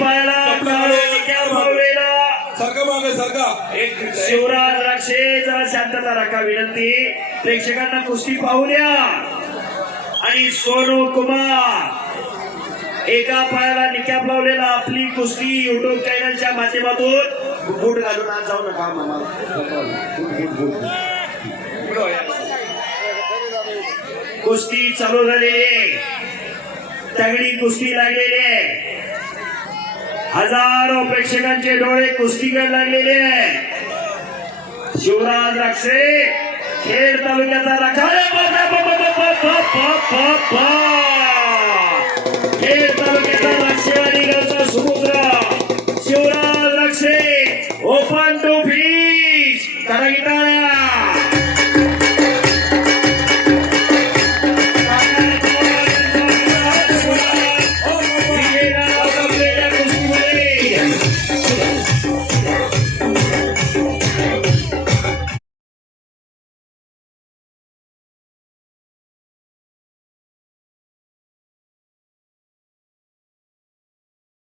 पायाला कपडे निक्या पावलेला सरका मागे सरका एक शिवराज राक्षे जरा शांतता राखा विनंती. प्रेक्षकांना कुस्ती पाहू द्या आणि सोनू कुमार एका पायाला निकॅप लावलेला आपली कुस्ती युट्यूब चॅनलच्या माध्यमातून. बूट घालून आज जाऊ नका मामा कुस्ती चालू झालेली आहे. तगडी कुस्ती लागलेली आहे. हजारो प्रेक्षकांचे डोळे कुस्तीकडे लागलेले आहे शिवराज राक्षे खेड तालुक्याचा राखा खेड तालुक्याचा गावचा समुद्र शिवराज ओपन टू फीच कारण